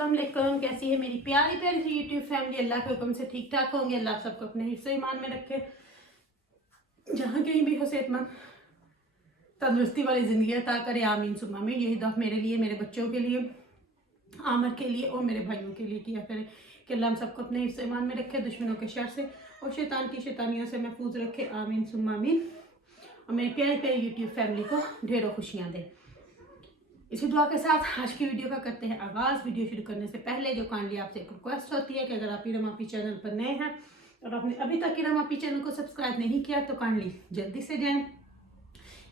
अस्सलाम वालेकुम। कैसी है मेरी प्यारी प्यारी सी यूट्यूब फैमिली। अल्लाह के हुक्म से ठीक ठाक होंगे। अल्लाह सबको अपने हिस्से ईमान में रखे, जहाँ कहीं भी हो सेहतमंद तंदुरुस्ती वाली जिंदगी अता करे। आमीन सुम्मा आमीन। यही दुआ मेरे लिए, मेरे बच्चों के लिए, आमर के लिए और मेरे भाइयों के लिए किया करे कि अल्लाह हम सबको अपने हिस्से ईमान में रखे, दुश्मनों के शर से और शैतान की शैतानियों से महफूज रखे। आमीन सुम्मा आमीन। और मेरी प्यारी प्यारी यूट्यूब फैमिली को ढेरों खुशियाँ दे। इसी दुआ के साथ आज की वीडियो का करते हैं आगाज़। वीडियो शुरू करने से पहले जो काइंडली आपसे एक रिक्वेस्ट होती है कि अगर आप इरम आपी चैनल पर नए हैं और आपने अभी तक इरम आपी चैनल को सब्सक्राइब नहीं किया तो काइंडली जल्दी से जाएं,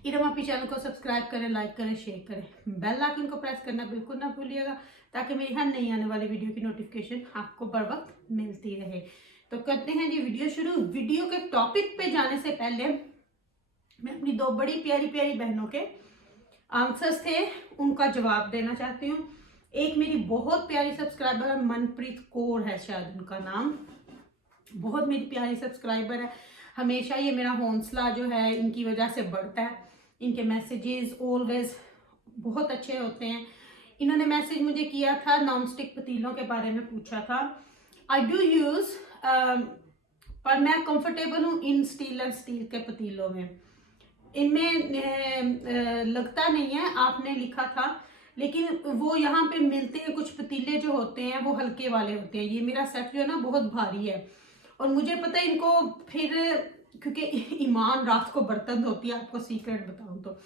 इरम आपी चैनल को सब्सक्राइब करें, लाइक करें, शेयर करें, बेल आइकन को प्रेस करना बिल्कुल ना भूलिएगा ताकि मेरी हर नई आने वाली वीडियो की नोटिफिकेशन आपको बर वक्त मिलती रहे। तो करते हैं जी वीडियो शुरू। वीडियो के टॉपिक पे जाने से पहले मैं अपनी दो बड़ी प्यारी प्यारी बहनों के आंसर्स थे उनका जवाब देना चाहती हूँ। एक मेरी बहुत प्यारी सब्सक्राइबर है, मनप्रीत कौर है शायद उनका नाम, बहुत मेरी प्यारी सब्सक्राइबर है। हमेशा ये मेरा हौसला जो है इनकी वजह से बढ़ता है। इनके मैसेजेस ऑलवेज बहुत अच्छे होते हैं। इन्होंने मैसेज मुझे किया था, नॉन स्टिक पतीलों के बारे में पूछा था। आई डू यूज पर मैं कंफर्टेबल हूँ इन स्टील के पतीलों में। इनमें लगता नहीं है, आपने लिखा था, लेकिन वो यहाँ पे मिलते हैं कुछ पतीले जो होते हैं वो हल्के वाले होते हैं। ये मेरा सेट जो है ना बहुत भारी है और मुझे पता है इनको फिर, क्योंकि ईमान रात को बर्तन धोती है, आपको सीक्रेट बताऊं तो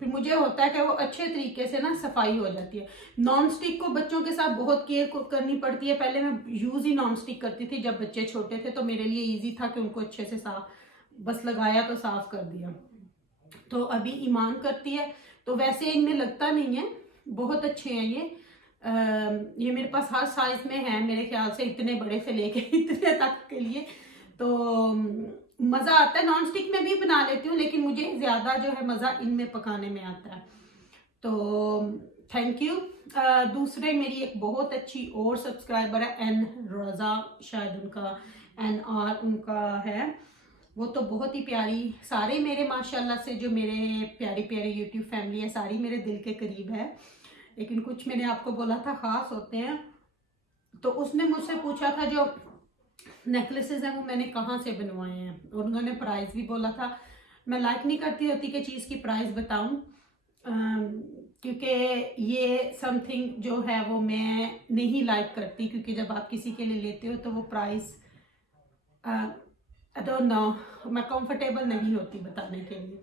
फिर मुझे होता है कि वो अच्छे तरीके से ना सफाई हो जाती है। नॉन स्टिक को बच्चों के साथ बहुत केयर करनी पड़ती है। पहले मैं यूज ही नॉन स्टिक करती थी जब बच्चे छोटे थे, तो मेरे लिए ईजी था कि उनको अच्छे से साफ, बस लगाया तो साफ कर दिया। तो अभी ईमान करती है तो वैसे इनमें लगता नहीं है, बहुत अच्छे हैं ये मेरे पास हर साइज में है मेरे ख्याल से, इतने बड़े से लेके इतने तक के लिए। तो मज़ा आता है। नॉन स्टिक में भी बना लेती हूँ लेकिन मुझे ज़्यादा जो है मज़ा इनमें पकाने में आता है। तो थैंक यू। दूसरे मेरी एक बहुत अच्छी और सब्सक्राइबर है एन रज़ा, शायद उनका NR उनका है। वो तो बहुत ही प्यारी, सारे मेरे माशाल्लाह से जो मेरे प्यारी प्यारी यूट्यूब फैमिली है सारी मेरे दिल के करीब है, लेकिन कुछ मैंने आपको बोला था खास होते हैं। तो उसने मुझसे पूछा था जो नेकलेसेस हैं वो मैंने कहाँ से बनवाए हैं और उन्होंने प्राइस भी बोला था। मैं लाइक नहीं करती होती कि चीज़ की प्राइस बताऊं, क्योंकि ये समथिंग जो है वो मैं नहीं लाइक करती, क्योंकि जब आप किसी के लिए लेते हो तो वो प्राइस आई डोंट नो, मैं कंफर्टेबल नहीं होती बताने के लिए।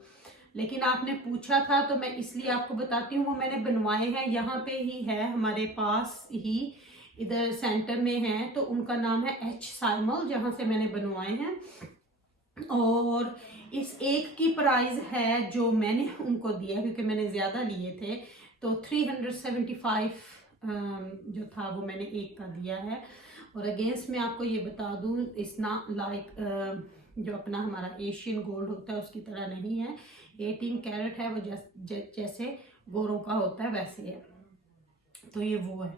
लेकिन आपने पूछा था तो मैं इसलिए आपको बताती हूँ। वो मैंने बनवाए हैं, यहाँ पे ही है हमारे पास ही, इधर सेंटर में है। तो उनका नाम है H साइमल, जहाँ से मैंने बनवाए हैं। और इस एक की प्राइस है जो मैंने उनको दिया, क्योंकि मैंने ज़्यादा लिए थे, तो 375 जो था वो मैंने एक का दिया है। और अगेंस्ट में आपको ये बता दूँ, इस ना लाइक जो अपना हमारा एशियन गोल्ड होता है उसकी तरह नहीं है, 18 कैरेट है। वो जैसे गोरों का होता है वैसे है, तो ये वो है।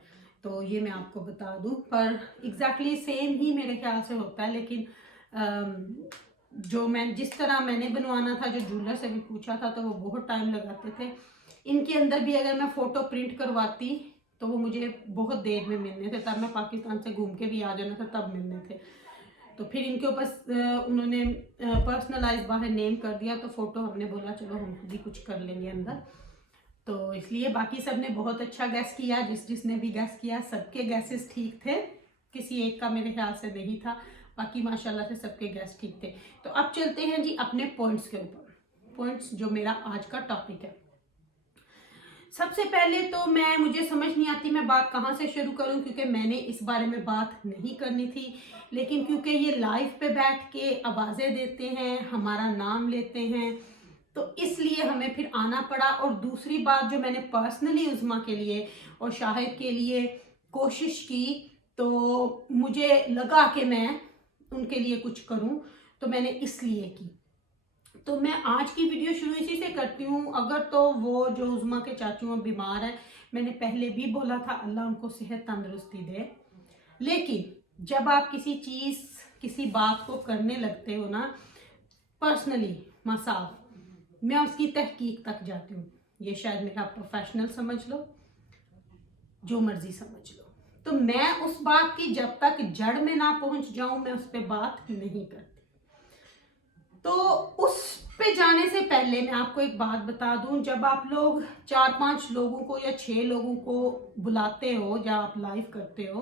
तो ये मैं आपको बता दूं, पर एग्जैक्टली सेम ही मेरे ख्याल से होता है। लेकिन जो मैं जिस तरह मैंने बनवाना था, जो जूलर से भी पूछा था, तो वो बहुत टाइम लगाते थे। इनके अंदर भी अगर मैं फ़ोटो प्रिंट करवाती तो वो मुझे बहुत देर में मिलने थे, तब मैं पाकिस्तान से घूम के भी आ जाना था तब मिलने थे। तो फिर इनके ऊपर उन्होंने पर्सनलाइज बाहर नेम कर दिया, तो फ़ोटो हमने बोला चलो हम खुद ही कुछ कर लेंगे अंदर। तो इसलिए बाकी सब ने बहुत अच्छा गैस किया, जिसने भी गैस किया सबके गैसेस ठीक थे, किसी एक का मेरे ख्याल से नहीं था, बाकी माशाल्लाह से सबके गैस ठीक थे। तो अब चलते हैं जी अपने पॉइंट्स के ऊपर, पॉइंट्स जो मेरा आज का टॉपिक है। सबसे पहले तो मुझे समझ नहीं आती मैं बात कहाँ से शुरू करूँ, क्योंकि मैंने इस बारे में बात नहीं करनी थी, लेकिन क्योंकि ये लाइव पे बैठ के आवाज़ें देते हैं, हमारा नाम लेते हैं, तो इसलिए हमें फिर आना पड़ा। और दूसरी बात जो मैंने पर्सनली उज़्मा के लिए और शाहिद के लिए कोशिश की, तो मुझे लगा कि मैं उनके लिए कुछ करूं, तो मैंने इसलिए की। तो मैं आज की वीडियो शुरू इसी से करती हूँ। अगर तो वो जो उज़्मा के चाचू बीमार हैं, मैंने पहले भी बोला था अल्लाह उनको सेहत तंदुरुस्ती दे, लेकिन जब आप किसी चीज़ किसी बात को करने लगते हो ना, पर्सनली मसाफ, मैं उसकी तहकीक तक जाती हूँ। ये शायद मेरा प्रोफेशनल समझ लो, जो मर्जी समझ लो। तो मैं उस बात की जब तक जड़ में ना पहुंच जाऊं मैं उस पर बात नहीं करती। तो उस पे जाने से पहले मैं आपको एक बात बता दूं, जब आप लोग 4-5 लोगों को या 6 लोगों को बुलाते हो या आप लाइव करते हो,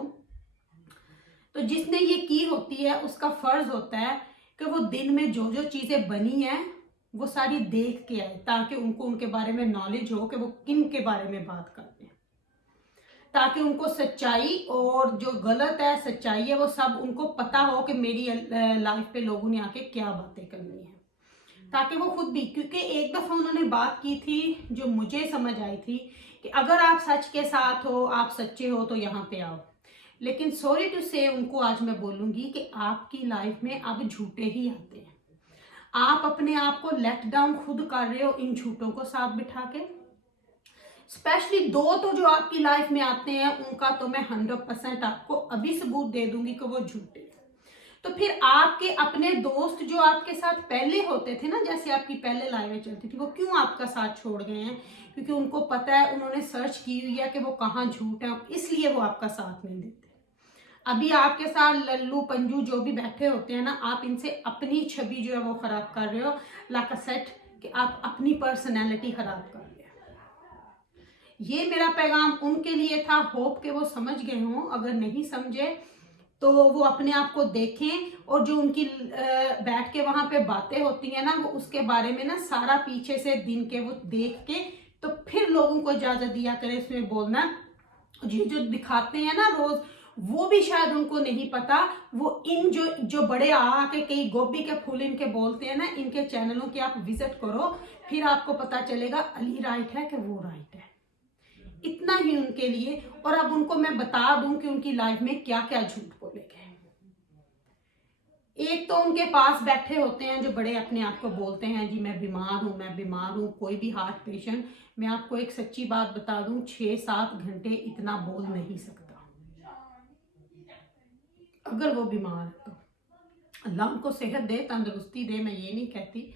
तो जिसने ये की होती है उसका फर्ज होता है कि वो दिन में जो जो चीजें बनी है वो सारी देख के आए, ताकि उनको उनके बारे में नॉलेज हो कि वो किन के बारे में बात करते हैं, ताकि उनको सच्चाई और जो गलत है सच्चाई है वो सब उनको पता हो कि मेरी लाइफ पे लोगों ने आके क्या बातें करनी है, ताकि वो खुद भी, क्योंकि एक दफा उन्होंने बात की थी जो मुझे समझ आई थी कि अगर आप सच के साथ हो, आप सच्चे हो तो यहाँ पे आओ। लेकिन सॉरी टू से उनको आज मैं बोलूंगी कि आपकी लाइफ में अब झूठे ही आते हैं। आप अपने आप को लेट डाउन खुद कर रहे हो इन झूठों को साथ बिठा के। स्पेशली 2 तो जो आपकी लाइफ में आते हैं उनका तो मैं 100% आपको अभी सबूत दे दूंगी कि वो झूठे हैं। तो फिर आपके अपने दोस्त जो आपके साथ पहले होते थे ना, जैसे आपकी पहले लाइवें चलती थी, वो क्यों आपका साथ छोड़ गए हैं? क्योंकि उनको पता है, उन्होंने सर्च की हुई है कि वो कहाँ झूठ है, इसलिए वो आपका साथ नहीं देते। अभी आपके साथ लल्लू पंजू जो भी बैठे होते हैं ना, आप इनसे अपनी छवि जो है वो खराब कर रहे हो, लाइक अ सेट कि आप अपनी पर्सनैलिटी खराब कर रहे हो। ये मेरा पैगाम उनके लिए था, होप कि वो समझ गए हों। अगर नहीं समझे तो वो अपने आप को देखें, और जो उनकी बैठ के वहां पे बातें होती है ना, वो उसके बारे में ना सारा पीछे से दिन के वो देख के तो फिर लोगों को इजाजत दिया करें इसमें बोलना। ये जो दिखाते हैं ना रोज, वो भी शायद उनको नहीं पता। वो इन जो बड़े आके कई गोभी के फूल इनके बोलते हैं ना, इनके चैनलों की आप विजिट करो, फिर आपको पता चलेगा अली राइट है कि वो राइट है। इतना ही उनके लिए। और अब उनको मैं बता दूं कि उनकी लाइफ में क्या क्या झूठ बोले गए। एक तो उनके पास बैठे होते हैं जो बड़े अपने आप को बोलते हैं जी मैं बीमार हूं, कोई भी हार्ट पेशेंट। मैं आपको एक सच्ची बात बता दूं, 6-7 घंटे इतना बोल नहीं सकता। अगर वो बीमार है तो अल्लाह उनको सेहत दे, तंदुरुस्ती दे, मैं ये नहीं कहती।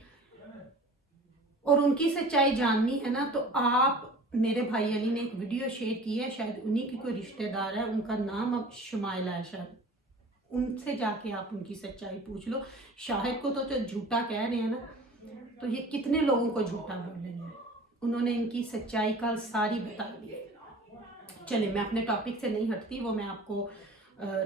और उनकी सच्चाई जाननी है ना, तो आप, मेरे भाई अली ने एक वीडियो शेयर की है, शायद उन्हीं की कोई रिश्तेदार है, उनका नाम अब शुमाइला है शायद, उनसे जाके आप उनकी सच्चाई पूछ लो। शाहिद को तो झूठा कह रहे हैं ना, तो ये कितने लोगों को झूठा बोलेंगे। उन्होंने इनकी सच्चाई कल सारी बता दी है। चले, मैं अपने टॉपिक से नहीं हटती, वो मैं आपको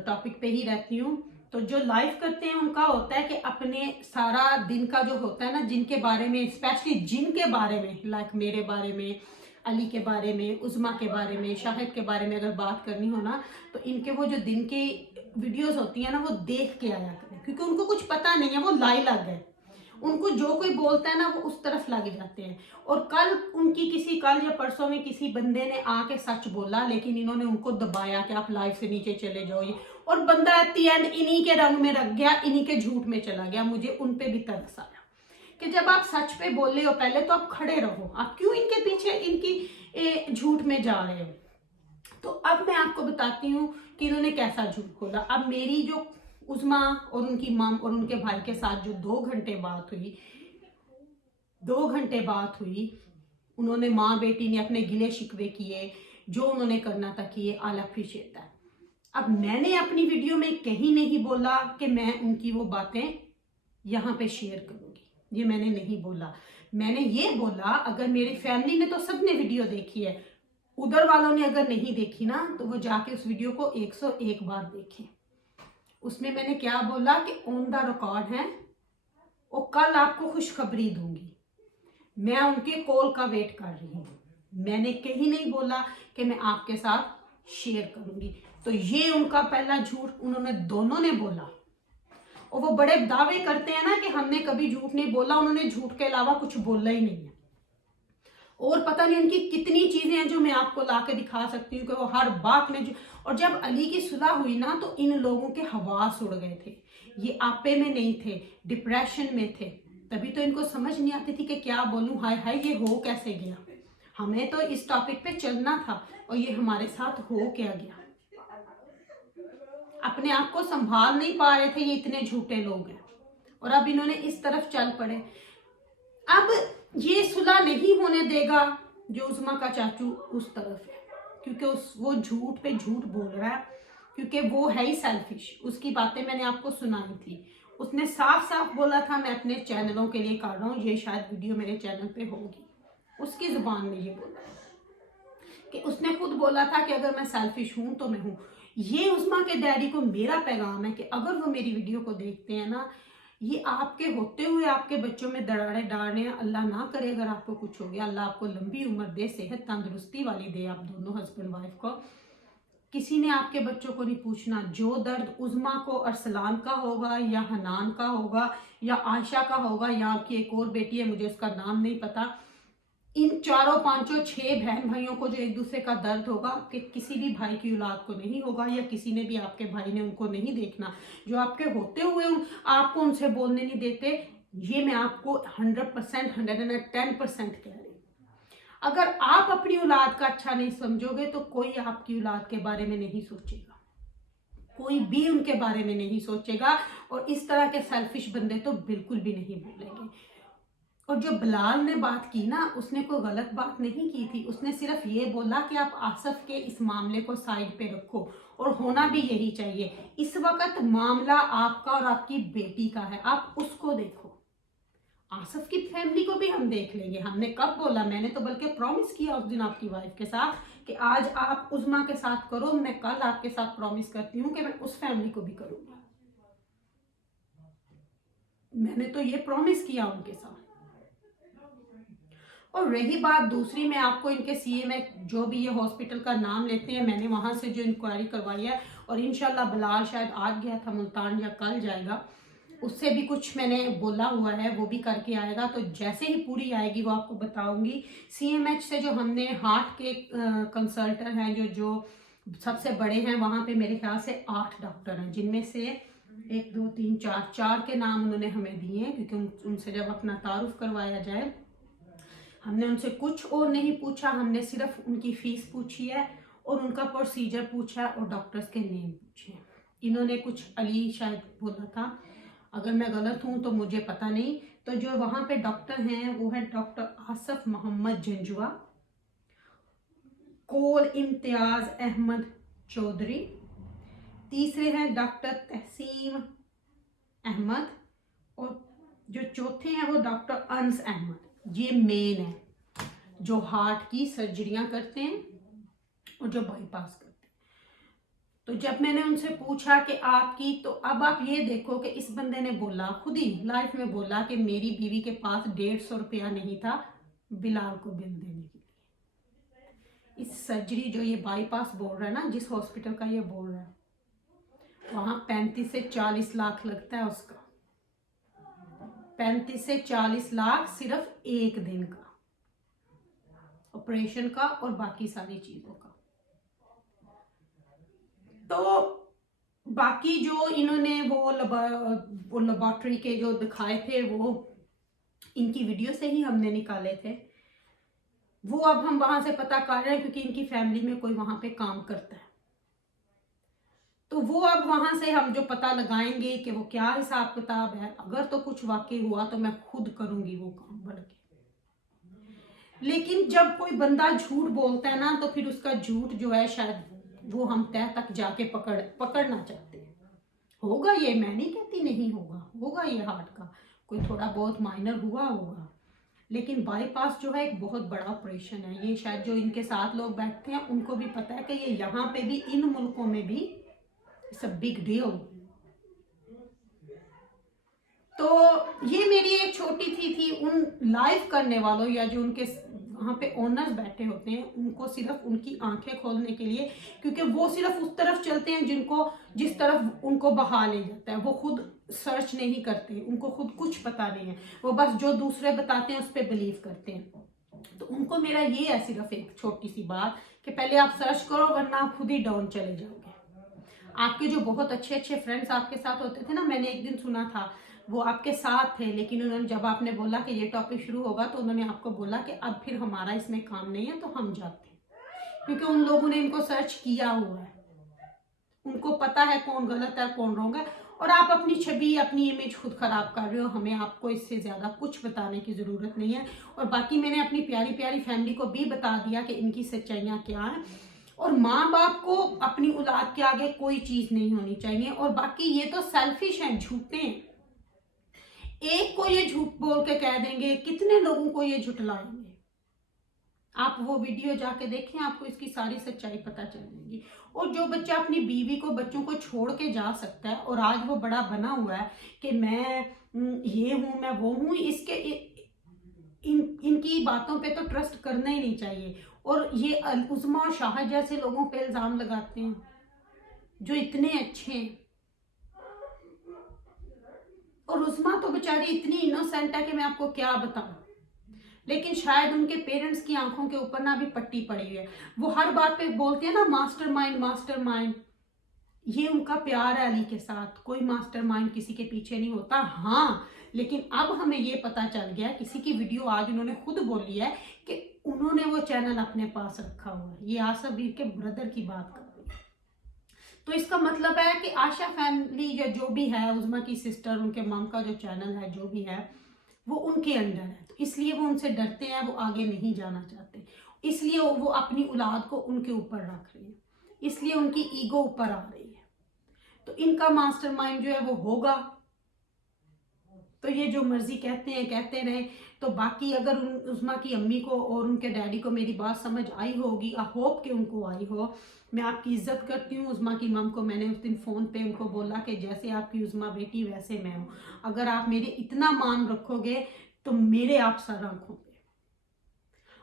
टॉपिक पे ही रहती हूँ। तो जो लाइव करते हैं उनका होता है कि अपने सारा दिन का जो होता है ना, जिनके बारे में, स्पेशली जिनके बारे में, लाइक मेरे बारे में, अली के बारे में, उज़मा के बारे में, शाहिद के बारे में अगर बात करनी हो ना, तो इनके वो जो दिन की वीडियोस होती है ना, वो देख के आया करें, क्योंकि उनको कुछ पता नहीं है, वो लाई लग गए। उनको जो कोई बोलता है ना वो उस तरफ लग जाते हैं। और कल या परसों में किसी बंदे ने आके सच बोला, लेकिन इन्होंने उनको दबाया कि आप लाइफ से नीचे चले जाओ ये, और बंदा एट द एंड इन्हीं के रंग में रख गया, इन्हीं के झूठ में चला गया। मुझे उन पे भी तरस आया कि जब आप सच पे बोल रहे हो पहले तो आप खड़े रहो, आप क्यों इनके पीछे इनकी झूठ में जा रहे हो। तो अब मैं आपको बताती हूँ कि इन्होंने कैसा झूठ बोला। अब मेरी जो उज़मा और उनकी मम और उनके भाई के साथ जो 2 घंटे बात हुई, उन्होंने, माँ बेटी ने अपने गिले शिकवे किए, जो उन्होंने करना था किए, आई अप्रिशिएट दैट। अब मैंने अपनी वीडियो में कहीं नहीं बोला कि मैं उनकी वो बातें यहाँ पे शेयर करूंगी, ये मैंने नहीं बोला। मैंने ये बोला अगर मेरी फैमिली ने, तो सबने वीडियो देखी है, उधर वालों ने अगर नहीं देखी ना तो वो जाके उस वीडियो को 101 बार देखें। उसमें मैंने क्या बोला कि ऑन द रिकॉर्ड है, और कल आपको खुशखबरी दूंगी, मैं उनके कॉल का वेट कर रही हूँ। मैंने कहीं नहीं बोला कि मैं आपके साथ शेयर करूंगी। तो ये उनका पहला झूठ उन्होंने दोनों ने बोला। और वो बड़े दावे करते हैं ना कि हमने कभी झूठ नहीं बोला, उन्होंने झूठ के अलावा कुछ बोला ही नहीं है। और पता नहीं उनकी कितनी चीजें हैं जो मैं आपको ला के दिखा सकती हूँ कि वो हर बात में और जब अली की सुलह हुई ना, तो इन लोगों के हवास उड़ गए थे। ये आपे में नहीं थे, डिप्रेशन में थे। तभी तो इनको समझ नहीं आती थी कि क्या बोलूं, हाय हाय ये हो कैसे गया। हमें तो इस टॉपिक पे चलना था और ये हमारे साथ हो क्या गया। अपने आप को संभाल नहीं पा रहे थे, ये इतने झूठे लोग हैं। और अब इन्होंने इस तरफ चल पड़े। अब ये सुलह नहीं होने देगा जो उज़मा का चाचू उस तरफ है। क्योंकि वो झूठ पे झूठ बोल रहा है, क्योंकि वो है ही सेल्फिश। उसकी बातें मैंने आपको सुनाई थी। उसने साफ साफ बोला था मैं अपने चैनलों के लिए कर रहा हूँ, ये शायद वीडियो मेरे चैनल पे होगी। उसकी जुबान में ये बोला कि उसने खुद बोला था कि अगर मैं सेल्फिश हूं तो मैं हूं। ये उस्मा के डैडी को मेरा पैगाम है कि अगर वो मेरी वीडियो को देखते हैं ना, ये आपके होते हुए आपके बच्चों में दरारें डाल रहे हैं। अल्लाह ना करे अगर आपको कुछ हो गया, अल्लाह आपको लंबी उम्र दे, सेहत तंदुरुस्ती वाली दे, आप दोनों हस्बैंड वाइफ को। किसी ने आपके बच्चों को नहीं पूछना। जो दर्द उज़मा को अरसलान का होगा या हनान का होगा या आयशा का होगा या आपकी एक और बेटी है, मुझे उसका नाम नहीं पता, इन चारों पांचों छह बहन भाइयों को जो एक दूसरे का दर्द होगा, कि किसी भी भाई की औलाद को नहीं होगा, या किसी ने भी आपके भाई ने उनको नहीं देखना। जो आपके होते हुए आपको उनसे बोलने नहीं देते, ये मैं आपको 100%, 110% कह रही हूँ। अगर आप अपनी औलाद का अच्छा नहीं समझोगे तो कोई आपकी औलाद के बारे में नहीं सोचेगा, कोई भी उनके बारे में नहीं सोचेगा। और इस तरह के सेल्फिश बंदे तो बिल्कुल भी नहीं बोलेंगे। और जो बिलाल ने बात की ना, उसने कोई गलत बात नहीं की थी। उसने सिर्फ ये बोला कि आप आसफ के इस मामले को साइड पे रखो, और होना भी यही चाहिए। इस वक्त मामला आपका और आपकी बेटी का है, आप उसको देखो। आसफ की फैमिली को भी हम देख लेंगे। हमने कब बोला? मैंने तो बल्कि प्रॉमिस किया उस दिन आपकी वाइफ के साथ कि आज आप उज़मा के साथ करो, मैं कल आपके साथ प्रॉमिस करती हूँ कि मैं उस फैमिली को भी करूंगी। मैंने तो ये प्रॉमिस किया उनके साथ। और रही बात दूसरी, मैं आपको इनके सीए में जो भी ये हॉस्पिटल का नाम लेते हैं, मैंने वहां से जो इंक्वायरी करवाई है, और इंशाल्लाह बिलाल शायद आज गया था मुल्तान या कल जाएगा, उससे भी कुछ मैंने बोला हुआ है, वो भी करके आएगा। तो जैसे ही पूरी आएगी वो आपको बताऊंगी। सीएमएच से जो हमने हार्ट के कंसल्टेंट हैं, जो सबसे बड़े हैं, वहां पे मेरे ख्याल से 8 डॉक्टर हैं, जिनमें से 1 2 3 4 के नाम उन्होंने हमें दिए हैं, क्योंकि उनसे जब अपना तारुफ करवाया जाए, हमने उनसे कुछ और नहीं पूछा, हमने सिर्फ उनकी फीस पूछी है और उनका प्रोसीजर पूछा है और डॉक्टर्स के नेम पूछे हैं। इन्होंने कुछ अली शायद बोला था, अगर मैं गलत हूं तो मुझे पता नहीं। तो जो वहां पे डॉक्टर हैं वो है डॉक्टर आसफ मोहम्मद जंजुआ, कोल इम्तियाज अहमद चौधरी, तीसरे हैं डॉक्टर तहसीम अहमद, और जो चौथे हैं वो डॉक्टर अनस अहमद। ये मेन है जो हार्ट की सर्जरियां करते हैं और जो बाईपास करते हैं। तो जब मैंने उनसे पूछा कि आपकी, तो अब आप ये देखो कि इस बंदे ने बोला, खुद ही लाइफ में बोला कि मेरी बीवी के पास 150 रुपया नहीं था बिलाल को बिल देने के लिए। इस सर्जरी जो ये बाईपास बोल रहा है ना, जिस हॉस्पिटल का ये बोल रहा है, वहां 35 से 40 लाख लगता है उसका। 35 से 40 लाख सिर्फ एक दिन का ऑपरेशन का और बाकी सारी चीजों का। तो बाकी जो इन्होंने वो लेबोरेटरी के जो दिखाए थे, वो इनकी वीडियो से ही हमने निकाले थे। वो अब हम वहां से पता कर रहे हैं, क्योंकि इनकी फैमिली में कोई वहां पे काम करता है। तो वो अब वहां से हम जो पता लगाएंगे कि वो क्या हिसाब किताब है। अगर तो कुछ वाकई हुआ तो मैं खुद करूंगी वो काम बढ़ के। लेकिन जब कोई बंदा झूठ बोलता है ना, तो फिर उसका झूठ जो है शायद वो हम तह तक जाके पकड़ना चाहते हैं। होगा ये, मैं नहीं कहती नहीं होगा, होगा ये हार्ट का कोई थोड़ा बहुत माइनर हुआ होगा, लेकिन बाईपास जो है एक बहुत बड़ा ऑपरेशन है। ये शायद जो इनके साथ लोग बैठते हैं उनको भी पता है कि ये यहाँ पे भी, इन मुल्कों में भी इट्स अ बिग डील। तो ये मेरी एक छोटी थी उन लाइव करने वालों या जो उनके वहाँ पे ओनर्स बैठे होते हैं, उनको सिर्फ उनकी आंखें खोलने के लिए, क्योंकि वो सिर्फ उस तरफ चलते हैं जिस तरफ उनको बहा ले जाता है। वो खुद सर्च नहीं करते, उनको खुद कुछ पता नहीं है, वो बस जो दूसरे बताते हैं उस पर बिलीव करते हैं। तो उनको मेरा ये है सिर्फ एक छोटी सी बात कि पहले आप सर्च करो, वरना आप खुद ही डाउन चले जाओगे। आपके जो बहुत अच्छे अच्छे फ्रेंड्स आपके साथ होते थे ना, मैंने एक दिन सुना था वो आपके साथ थे, लेकिन उन्होंने जब आपने बोला कि ये टॉपिक शुरू होगा तो उन्होंने आपको बोला कि अब फिर हमारा इसमें काम नहीं है तो हम जाते हैं, क्योंकि उन लोगों ने इनको सर्च किया हुआ है, उनको पता है कौन गलत है कौन रोंग है। और आप अपनी छवि, अपनी इमेज खुद खराब कर रहे हो, हमें आपको इससे ज्यादा कुछ बताने की जरूरत नहीं है। और बाकी मैंने अपनी प्यारी प्यारी फैमिली को भी बता दिया कि इनकी सच्चाइयाँ क्या है। और माँ बाप को अपनी औलाद के आगे कोई चीज नहीं होनी चाहिए। और बाकी ये तो सेल्फिश हैं, झूठे हैं। एक को ये झूठ बोल के कह देंगे, कितने लोगों को ये झुठलाएंगे। आप वो वीडियो जाके देखें, आपको इसकी सारी सच्चाई पता चल जाएगी। और जो बच्चा अपनी बीवी को, बच्चों को छोड़ के जा सकता है और आज वो बड़ा बना हुआ है कि मैं ये हूं, मैं वो हूं, इनकी बातों पे तो ट्रस्ट करना ही नहीं चाहिए। और ये उस्मा और शाहिद जैसे लोगों पे इल्जाम लगाते हैं जो इतने अच्छे हैं। और उस्मा तो बेचारी इतनी इनोसेंट है कि मैं आपको क्या बताऊं। लेकिन शायद उनके पेरेंट्स की आंखों के ऊपर ना भी पट्टी पड़ी हुई है। वो हर बात पे बोलते हैं ना मास्टरमाइंड मास्टरमाइंड। ये उनका प्यार है अली के साथ, कोई मास्टरमाइंड किसी के पीछे नहीं होता। हाँ, लेकिन अब हमें ये पता चल गया, किसी की वीडियो आज उन्होंने खुद बोली है कि उन्होंने वो चैनल अपने पास रखा हुआ है। ये आसिफ वीर के ब्रदर की बात कर रही है। तो इसका मतलब है कि आशा फैमिली या जो भी है, उस्मा की सिस्टर, उनके मम का जो चैनल है, जो भी है, वो उनके अंडर है। तो इसलिए वो उनसे डरते हैं, वो आगे नहीं जाना चाहते। इसलिए वो अपनी औलाद को उनके ऊपर रख रहे हैं, इसलिए उनकी ईगो ऊपर आ रही है। तो इनका मास्टरमाइंड जो है वो होगा। तो ये जो मर्जी कहते हैं कहते रहे। तो बाकी अगर उस्मा की अम्मी को और उनके डैडी को मेरी बात समझ आई होगी, आई होप कि उनको आई हो। मैं आपकी इज्जत करती हूँ। उस्मा की मम को मैंने उस दिन फ़ोन पे उनको बोला कि जैसे आपकी उस्मा बेटी वैसे मैं हूँ, अगर आप मेरे इतना मान रखोगे तो मेरे आप सर रखोगे।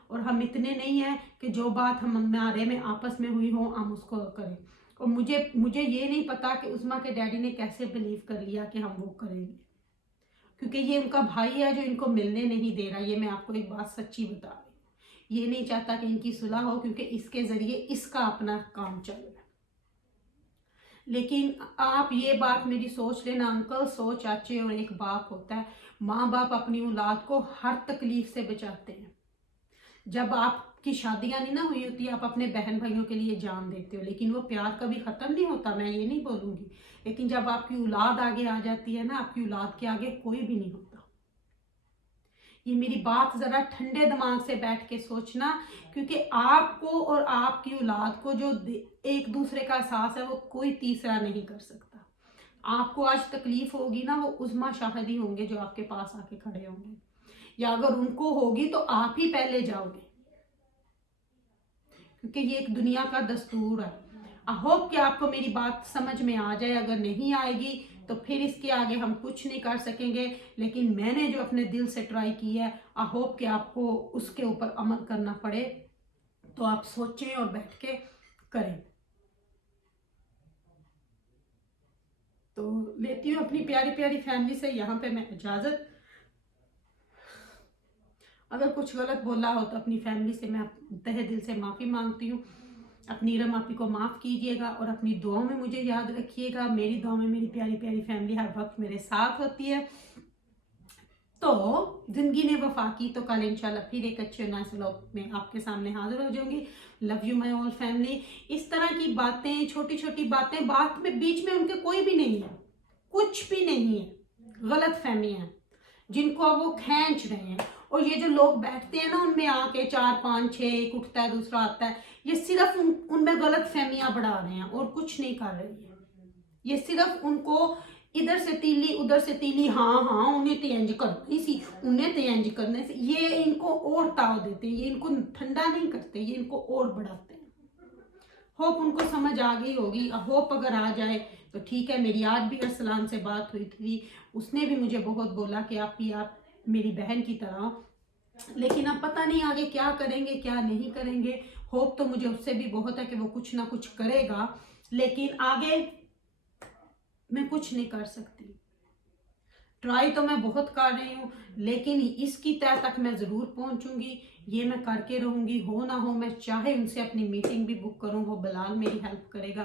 और हम इतने नहीं हैं कि जो बात हम हमारे में आपस में हुई हो हम उसको करें। और मुझे ये नहीं पता कि उस्मा के डैडी ने कैसे बिलीव कर लिया कि हम वो करेंगे, क्योंकि ये उनका भाई है जो इनको मिलने नहीं दे रहा। ये मैं आपको एक बात सच्ची बता रही हूँ। ये नहीं चाहता कि इनकी सुलह हो, क्योंकि इसके जरिए इसका अपना काम चल रहा है। लेकिन आप ये बात मेरी सोच लेना, अंकल, सो चाचे और एक बाप होता है। माँ बाप अपनी औलाद को हर तकलीफ से बचाते हैं। जब आपकी शादियां नहीं ना हुई होती, आप अपने बहन भाइयों के लिए जान देते हो, लेकिन वो प्यार कभी खत्म नहीं होता, मैं ये नहीं बोलूंगी। लेकिन जब आपकी औलाद आगे आ जाती है ना, आपकी औलाद के आगे कोई भी नहीं होता। ये मेरी बात जरा ठंडे दिमाग से बैठ के सोचना, क्योंकि आपको और आपकी औलाद को जो एक दूसरे का एहसास है वो कोई तीसरा नहीं कर सकता। आपको आज तकलीफ होगी ना, वो उस्मा शाहिद ही होंगे जो आपके पास आके खड़े होंगे, या अगर उनको होगी तो आप ही पहले जाओगे, क्योंकि ये एक दुनिया का दस्तूर है। आई होप कि आपको मेरी बात समझ में आ जाए। अगर नहीं आएगी तो फिर इसके आगे हम कुछ नहीं कर सकेंगे। लेकिन मैंने जो अपने दिल से ट्राई की है, आई होप कि आपको उसके ऊपर अमल करना पड़े। तो आप सोचें और बैठ के करें। तो लेती हूँ अपनी प्यारी प्यारी फैमिली से यहाँ पे मैं इजाज़त। अगर कुछ गलत बोला हो तो अपनी फैमिली से मैं तहे दिल से माफ़ी मांगती हूँ। अपनी नीरम आपी को माफ़ कीजिएगा और अपनी दुआओं में मुझे याद रखिएगा। मेरी दुआ में मेरी प्यारी प्यारी फैमिली हर वक्त मेरे साथ होती है। तो जिंदगी ने वफा की तो कल इंशाल्लाह फिर एक अच्छे नाइस व्लॉग में आपके सामने हाजिर हो जाऊंगी। Love you my all family. इस तरह की बातें, छोटी छोटी बातें, बात में बीच में उनके कोई भी नहीं है, कुछ भी नहीं है, गलत फहमियाँ जिनको वो खींच रहे हैं। और ये जो लोग बैठते हैं ना, उनमें आके 4 5 6 एक उठता है दूसरा आता है, ये सिर्फ उनमें गलत फहमियां बढ़ा रहे हैं और कुछ नहीं कर रही है। ये सिर्फ उनको इधर से तीली उधर से तीली, हाँ हाँ उन्हें तो इंज करनी सी, उन्हें तो इंज करने से, ये इनको और ताव देते हैं। ये इनको ठंडा नहीं करते, ये इनको और बढ़ाते हैं। होप उनको समझ आ गई होगी। होप अगर आ जाए तो ठीक है। मेरी आज भी अरसलान से बात हुई थी, उसने भी मुझे बहुत बोला कि आप मेरी बहन की तरह हो। लेकिन अब पता नहीं आगे क्या करेंगे क्या नहीं करेंगे। होप तो मुझे उससे भी बहुत है कि वो कुछ ना कुछ करेगा, लेकिन आगे मैं कुछ नहीं कर सकती। ट्राई तो मैं बहुत कर रही हूँ, लेकिन इसकी तय तक मैं ज़रूर पहुँचूंगी। ये मैं करके रहूँगी, हो ना हो। मैं चाहे उनसे अपनी मीटिंग भी बुक करूँ, वो बिलाल मेरी हेल्प करेगा,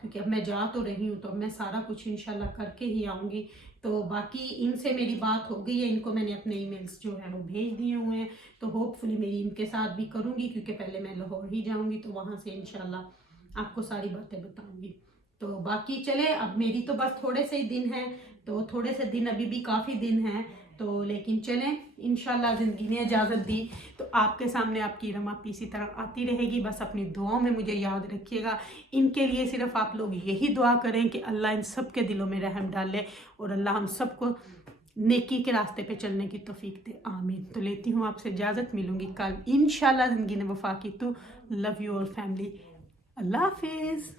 क्योंकि अब मैं जा तो रही हूँ तो अब मैं सारा कुछ इंशाल्लाह करके ही आऊँगी। तो बाकी इनसे मेरी बात हो गई है, इनको मैंने अपने ईमेल्स जो है वो भेज दिए हुए हैं। तो होपफुली मेरी इनके साथ भी करूँगी, क्योंकि पहले मैं लाहौर ही जाऊँगी, तो वहाँ से इंशाल्लाह आपको सारी बातें बताऊँगी। तो बाकी चले, अब मेरी तो बस थोड़े से ही दिन हैं, तो थोड़े से दिन, अभी भी काफ़ी दिन हैं। तो लेकिन चलें, इंशाल्लाह ज़िंदगी ने इजाज़त दी तो आपके सामने आपकी रमा अपी इसी तरह आती रहेगी। बस अपनी दुआओं में मुझे याद रखिएगा। इनके लिए सिर्फ आप लोग यही दुआ करें कि अल्लाह इन सब के दिलों में रहम डाले और अल्लाह हम सबको नेकी के रास्ते पे चलने की तौफीक दे, आमीन। तो लेती हूँ आपसे इजाज़त, मिलूंगी कल इंशाल्लाह ज़िंदगी ने वफा की। तो लव यू और फैमिली, अल्लाह हाफिज़।